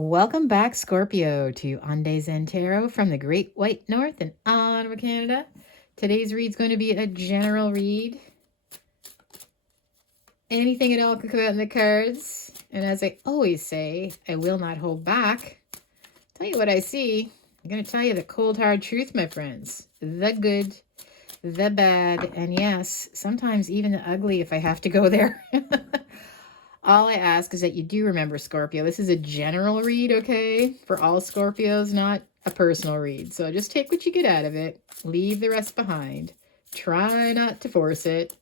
Welcome back, Scorpio, to On Days and Tarot from the Great White North in Ottawa, Canada. Today's read's going to be a general read. Anything at all can come out in the cards. And as I always say, I will not hold back. Tell you what I see. I'm going to tell you the cold, hard truth, my friends. The good, the bad, and yes, sometimes even the ugly if I have to go there. All I ask is that you do remember, Scorpio, this is a general read, okay? For all Scorpios, not a personal read. So just take what you get out of it. Leave the rest behind. Try not to force it.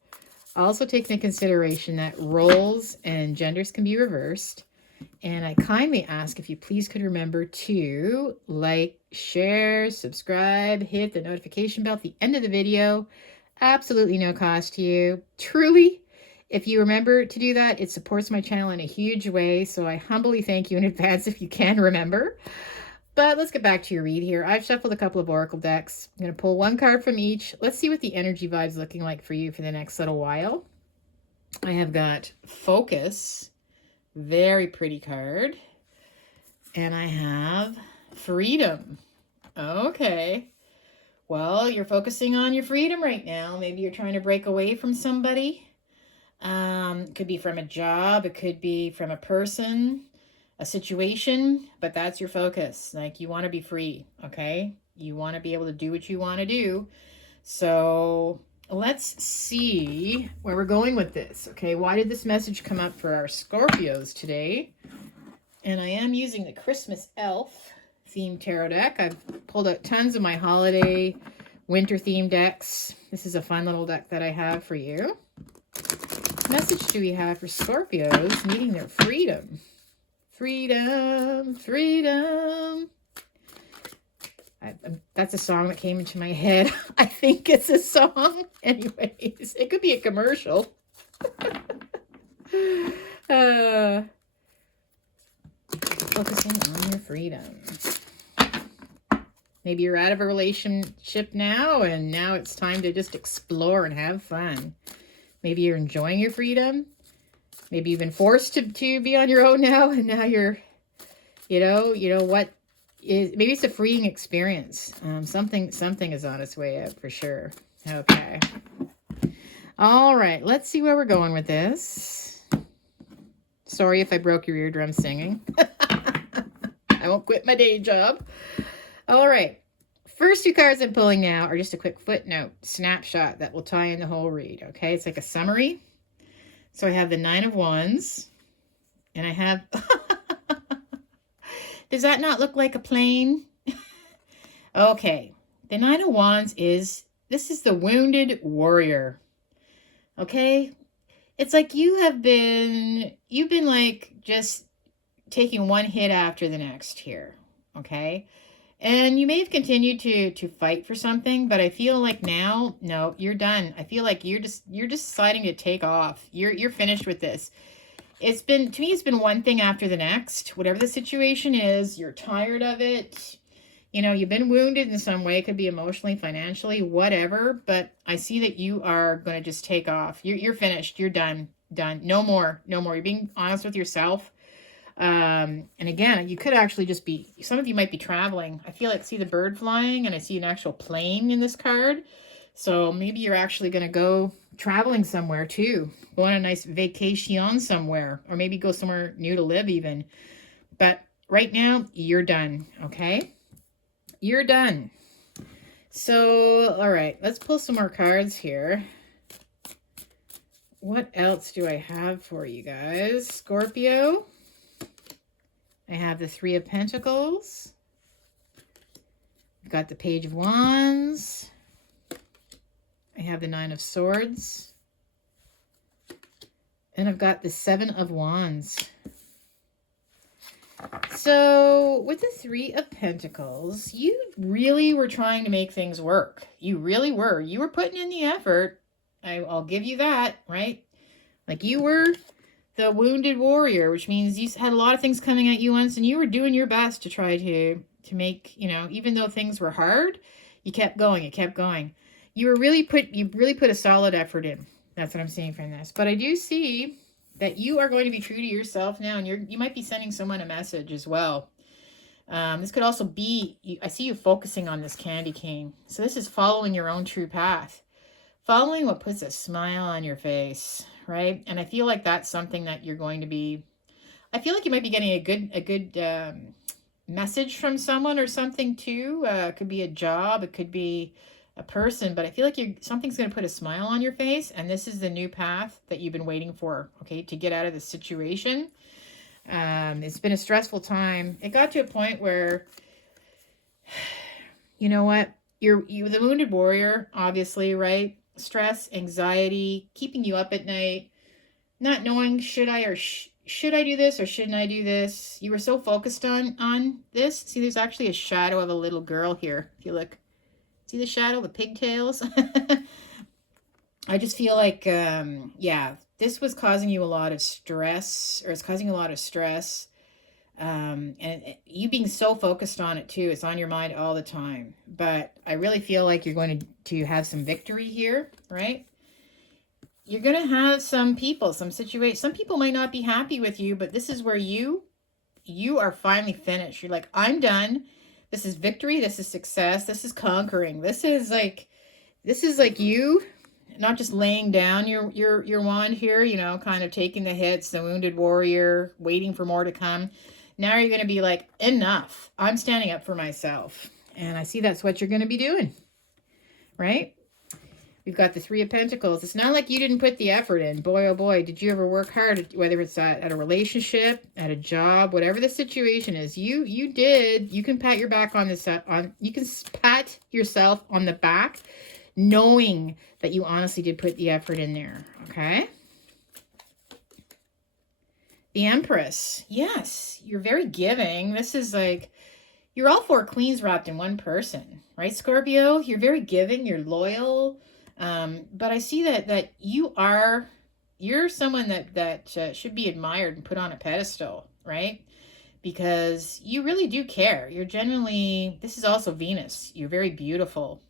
Also take into consideration that roles and genders can be reversed. And I kindly ask if you please could remember to like, share, subscribe, hit the notification bell at the end of the video. Absolutely no cost to you. Truly, if you remember to do that, it supports my channel in a huge way. So I humbly thank you in advance if you can remember. But let's get back to your read here. I've shuffled a couple of oracle decks. I'm going to pull one card from each. Let's see what the energy vibe's looking like for you for the next little while. I have got Focus. Very pretty card. And I have Freedom. Okay. Well, you're focusing on your freedom right now. Maybe you're trying to break away from somebody. It could be from a job. It could be from a person, a situation, but that's your focus. Like, you want to be free, okay? You want to be able to do what you want to do. So let's see where we're going with this, okay? Why did this message come up for our Scorpios today? And I am using the Christmas Elf themed tarot deck. I've pulled out tons of my holiday winter themed decks. This is a fun little deck that I have for you. What message do we have for Scorpios needing their freedom? Freedom, freedom. That's a song that came into my head. I think it's a song. Anyways, it could be a commercial. Focusing on your freedom. Maybe you're out of a relationship now, and now it's time to just explore and have fun. Maybe you're enjoying your freedom. Maybe you've been forced to be on your own now, and now you're, you know what is, maybe it's a freeing experience. Something is on its way out for sure. Okay. All right, let's see where we're going with this. Sorry if I broke your eardrum singing. I won't quit my day job. All right. First two cards I'm pulling now are just a quick footnote, snapshot that will tie in the whole read, okay? It's like a summary. So I have the Nine of Wands, and I have... Does that not look like a plane? Okay. The Nine of Wands is... This is the wounded warrior, okay? It's like you've been like just taking one hit after the next here, okay? And you may have continued to fight for something, but I feel like now, no, you're done. I feel like you're deciding to take off. You're finished with this. It's been, to me, it's been one thing after the next. Whatever the situation is, you're tired of it. You know, you've been wounded in some way. It could be emotionally, financially, whatever. But I see that you are going to just take off. You're finished. You're done. Done. No more. No more. You're being honest with yourself. And again, you could actually just be, some of you might be traveling. I feel like, see the bird flying, and I see an actual plane in this card. So maybe you're actually going to go traveling somewhere too. Go on a nice vacation somewhere, or maybe go somewhere new to live even. But right now, you're done, okay? You're done. So, all right, let's pull some more cards here. What else do I have for you guys? Scorpio. I have the Three of Pentacles. I've got the Page of Wands. I have the Nine of Swords. And I've got the Seven of Wands. So with the Three of Pentacles, you really were trying to make things work. You really were. You were putting in the effort. I'll give you that, right? Like, you were the wounded warrior, which means you had a lot of things coming at you once, and you were doing your best to try to make, you know, even though things were hard, you kept going. You kept going. You really put a solid effort in. That's what I'm seeing from this. But I do see that you are going to be true to yourself now, and you might be sending someone a message as well. This could also be, I see you focusing on this candy cane. So this is following your own true path. Following what puts a smile on your face, right? And I feel like that's something that you're going to be, I feel like you might be getting a good message from someone or something too. It could be a job, it could be a person, but I feel like something's going to put a smile on your face, and this is the new path that you've been waiting for, okay, to get out of the situation. It's been a stressful time. It got to a point where, you know what, you're the wounded warrior, obviously, right? Stress, anxiety, keeping you up at night, not knowing should I do this or shouldn't I do this. You were so focused on this. See, there's actually a shadow of a little girl here. If you look, see the shadow with pigtails? I just feel like, yeah, this was causing you a lot of stress, or it's causing a lot of stress. And you being so focused on it too, it's on your mind all the time. But I really feel like you're going to have some victory here, right? You're going to have some people, some situations. Some people might not be happy with you, but this is where you are finally finished. You're like, I'm done. This is victory. This is success. This is conquering. This is like you not just laying down your wand here, you know, kind of taking the hits, the wounded warrior, waiting for more to come. Now you're going to be like, enough. I'm standing up for myself. And I see that's what you're going to be doing, right? We've got the Three of Pentacles. It's not like you didn't put the effort in. Boy, oh boy, did you ever work hard, whether it's at a relationship, at a job, whatever the situation is. You did. You can pat your back on this, you can pat yourself on the back, knowing that you honestly did put the effort in there, okay? The Empress. Yes, you're very giving. This is like, you're all four queens wrapped in one person, right, Scorpio? You're very giving. You're loyal. But I see that you're someone that should be admired and put on a pedestal, right? Because you really do care. You're genuinely, this is also Venus. You're very beautiful.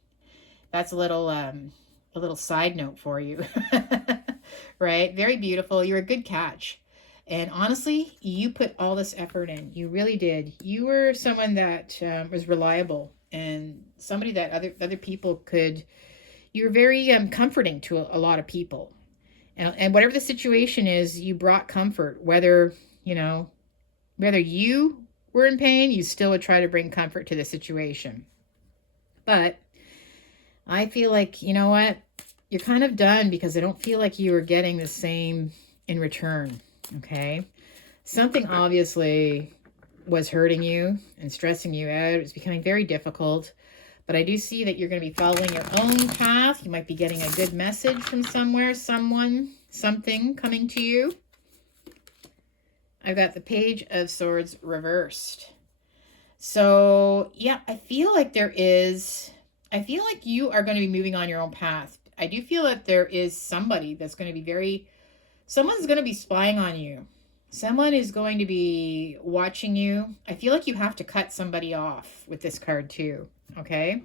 That's a little side note for you, right? Very beautiful. You're a good catch. And honestly, you put all this effort in. You really did. You were someone that was reliable, and somebody that other people could. You're very comforting to a lot of people, and whatever the situation is, you brought comfort. Whether you were in pain, you still would try to bring comfort to the situation. But I feel like, you know what, you're kind of done, because I don't feel like you were getting the same in return. Okay, something obviously was hurting you and stressing you out. It's becoming very difficult, but I do see that you're going to be following your own path. You might be getting a good message from somewhere, someone, something coming to you. I've got the Page of Swords reversed. So yeah, I feel like you are going to be moving on your own path. I do feel that there is somebody that's going to be someone's going to be spying on you. Someone is going to be watching you. I feel like you have to cut somebody off with this card too. Okay.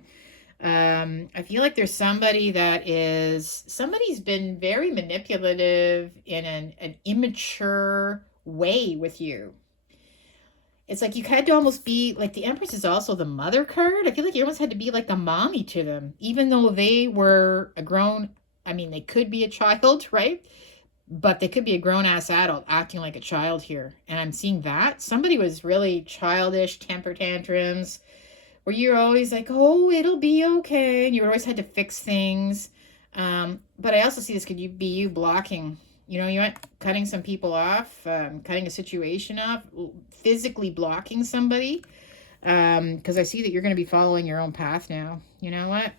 I feel like there's somebody's been very manipulative in an immature way with you. It's like you had to almost be like, the Empress is also the mother card. I feel like you almost had to be like a mommy to them, even though they were they could be a child, right? But they could be a grown-ass adult acting like a child here. And I'm seeing that. Somebody was really childish, temper tantrums, where you're always like, oh, it'll be okay. And you always had to fix things. But I also see this could be you blocking. You went cutting some people off, cutting a situation off, physically blocking somebody. Because I see that you're going to be following your own path now. You know what?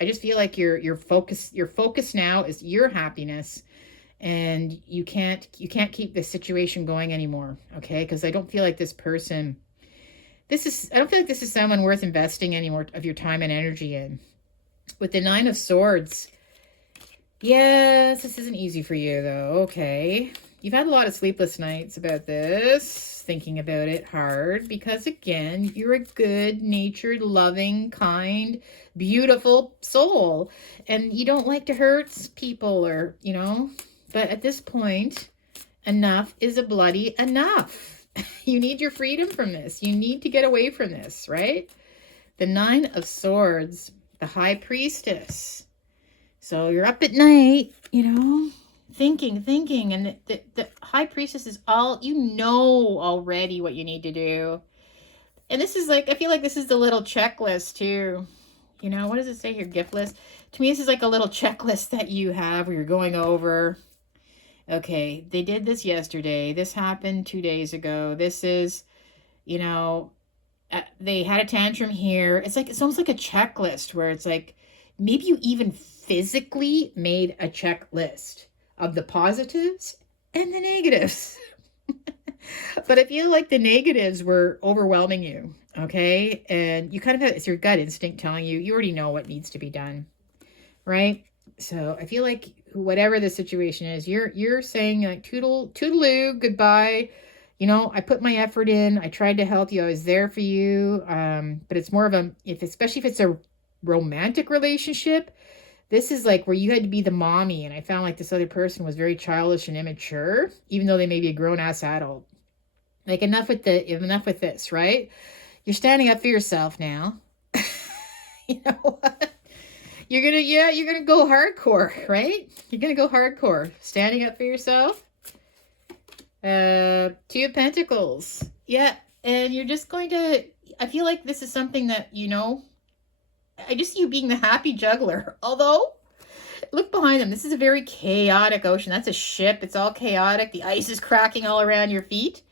I just feel like your focus now is your happiness. And you can't keep this situation going anymore, okay? Because I don't feel like this is someone worth investing any more of your time and energy in. With the Nine of Swords, yes, this isn't easy for you though, okay? You've had a lot of sleepless nights about this, thinking about it hard, because again, you're a good-natured, loving, kind, beautiful soul, and you don't like to hurt people, or but at this point, enough is a bloody enough. You need your freedom from this. You need to get away from this, right? The Nine of Swords, the High Priestess. So you're up at night, thinking, and the High Priestess is all, already what you need to do. And this is like, I feel like this is the little checklist too. What does it say here? Gift list. To me, this is like a little checklist that you have where you're going over. Okay, they did this yesterday. This happened 2 days ago. This is, they had a tantrum here. It's almost like a checklist where it's like, maybe you even physically made a checklist of the positives and the negatives. But I feel like the negatives were overwhelming you, okay? And you kind of have, it's your gut instinct telling you, you already know what needs to be done, right? So I feel like whatever the situation is, you're saying like toodaloo, goodbye. I put my effort in. I tried to help you. I was there for you. But it's more of especially if it's a romantic relationship, this is like where you had to be the mommy. And I found like this other person was very childish and immature, even though they may be a grown-ass adult. Like enough with this, right? You're standing up for yourself now. You know what? You're gonna go hardcore, right? You're gonna go hardcore. Standing up for yourself. Two of Pentacles. Yeah, and you're just going to, I feel like this is something that, I just see you being the happy juggler. Although, look behind them. This is a very chaotic ocean. That's a ship. It's all chaotic. The ice is cracking all around your feet.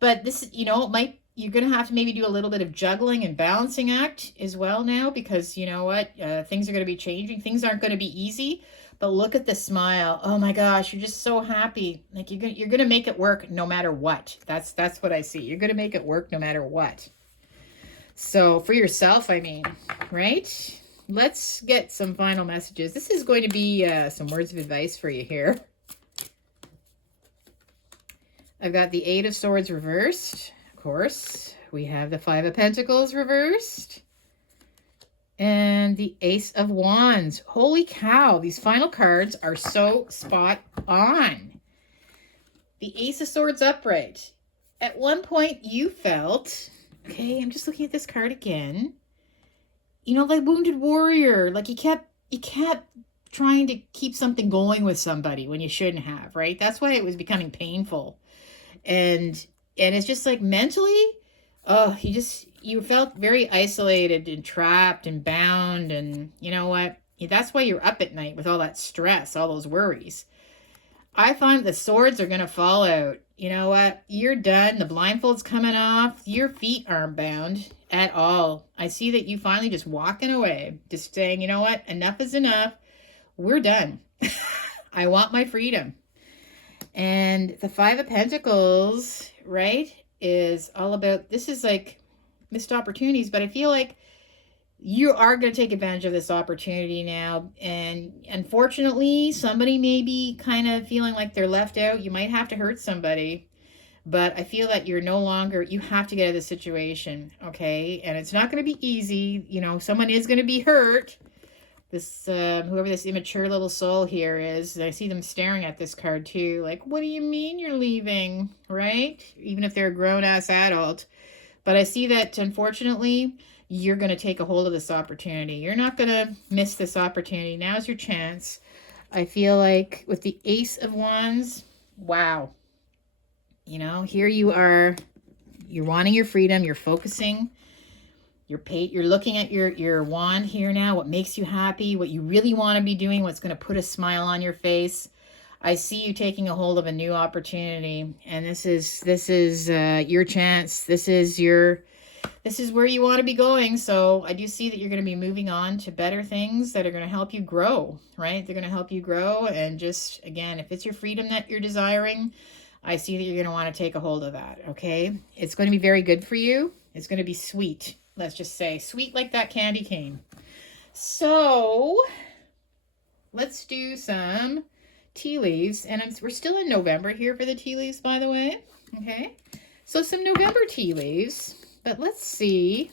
But this, you're going to have to maybe do a little bit of juggling and balancing act as well now, because you know what? Things are going to be changing. Things aren't going to be easy. But look at the smile. Oh my gosh, you're just so happy. Like you're going to make it work no matter what. That's what I see. You're going to make it work no matter what. So for yourself, I mean, right? Let's get some final messages. This is going to be some words of advice for you here. I've got the Eight of Swords reversed, of course. We have the Five of Pentacles reversed. And the Ace of Wands. Holy cow, these final cards are so spot on. The Ace of Swords upright. At one point you felt, okay, I'm just looking at this card again. Like wounded warrior, like you kept trying to keep something going with somebody when you shouldn't have, right? That's why it was becoming painful. And it's just like mentally, you felt very isolated and trapped and bound. And you know what? That's why you're up at night with all that stress, all those worries. I find the swords are going to fall out. You know what? You're done. The blindfold's coming off. Your feet aren't bound at all. I see that you finally just walking away, just saying, you know what? Enough is enough. We're done. I want my freedom. And the Five of Pentacles, right, is all about, this is like missed opportunities, but I feel like you are going to take advantage of this opportunity now. And unfortunately, somebody may be kind of feeling like they're left out. You might have to hurt somebody, but I feel that you have to get out of the situation, okay? And it's not going to be easy. Someone is going to be hurt. This, whoever this immature little soul here is, I see them staring at this card too. Like, what do you mean you're leaving, right? Even if they're a grown-ass adult. But I see that, unfortunately, you're going to take a hold of this opportunity. You're not going to miss this opportunity. Now's your chance. I feel like with the Ace of Wands, wow. Here you are. You're wanting your freedom. You're focusing. You're looking at your wand here now, what makes you happy, what you really want to be doing, what's going to put a smile on your face. I see you taking a hold of a new opportunity, and this is your chance. This is where you want to be going. So I do see that you're going to be moving on to better things that are going to help you grow, right? They're going to help you grow. And just, again, if it's your freedom that you're desiring, I see that you're going to want to take a hold of that, okay? It's going to be very good for you. It's going to be sweet. Let's just say sweet like that candy cane. So let's do some tea leaves. And we're still in November here for the tea leaves, by the way. Okay. So some November tea leaves. But let's see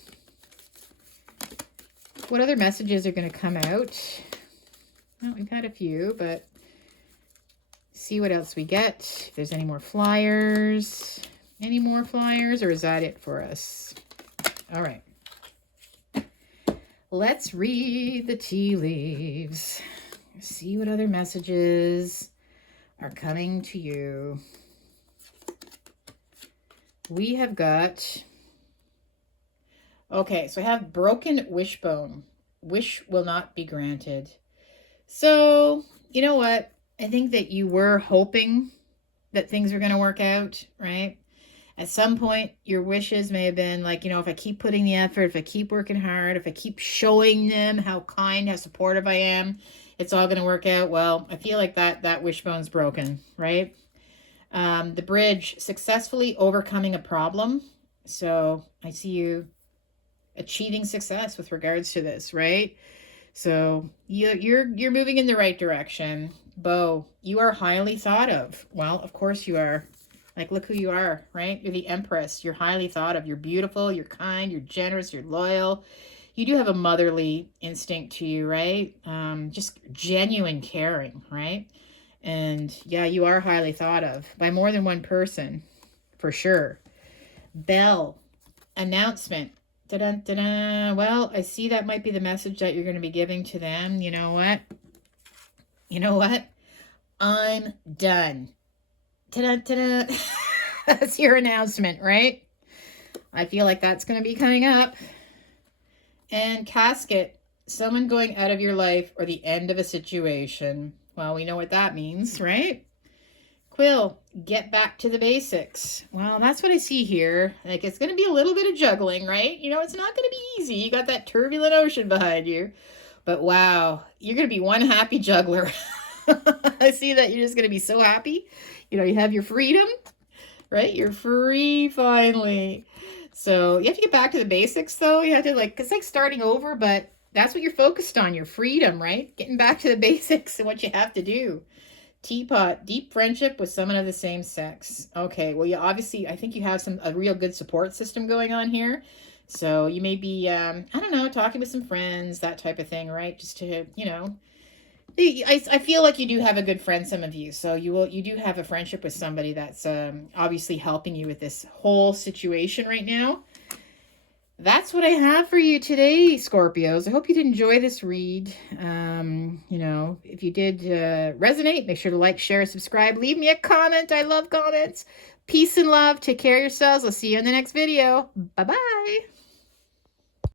what other messages are going to come out. Well, we've had a few, but See what else we get. If there's any more flyers. Any more flyers, or is that it for us? All right. Let's read the tea leaves. See what other messages are coming to you. We have got... Okay, so I have broken wishbone. Wish will not be granted. So, you know what? I think that you were hoping that things were going to work out, right? At some point, your wishes may have been like, you know, if I keep putting the effort, if I keep working hard, if I keep showing them how kind, how supportive I am, it's all going to work out. Well, I feel like that wishbone's broken, right? The bridge, successfully overcoming a problem. So I see you achieving success with regards to this, right? So you're moving in the right direction. Beau, you are highly thought of. Well, of course you are. Like, look who you are, right? You're the Empress. You're highly thought of. You're beautiful. You're kind. You're generous. You're loyal. You do have a motherly instinct to you, right? Just genuine caring, right? And yeah, you are highly thought of by more than one person, for sure. Bell, announcement. Da-dun, da-dun. Well, I see that might be the message that you're going to be giving to them. You know what? You know what? I'm done. Ta-da, that's your announcement, right? I feel like that's going to be coming up. And casket, someone going out of your life or the end of a situation. Well, we know what that means, right? Quill, get back to the basics. Well, that's what I see here. Like, it's going to be a little bit of juggling, right? You know, it's not going to be easy. You got that turbulent ocean behind you. But wow, you're going to be one happy juggler. I see that you're just going to be so happy. You know, you have your freedom, right? You're free finally. So you have to get back to the basics, though. You have to, like, it's like starting over, but that's what you're focused on, your freedom, right? Getting back to the basics and what you have to do. Teapot, deep friendship with someone of the same sex. Okay, well, you obviously, I think you have a real good support system going on here. So you may be, I don't know, talking with some friends, that type of thing, right? Just to, you know, I feel like you do have a good friend, some of you. So you do have a friendship with somebody that's obviously helping you with this whole situation right now. That's what I have for you today, Scorpios. I hope you did enjoy this read. You know, if you did resonate, make sure to like, share, subscribe. Leave me a comment. I love comments. Peace and love. Take care of yourselves. I'll see you in the next video. Bye-bye.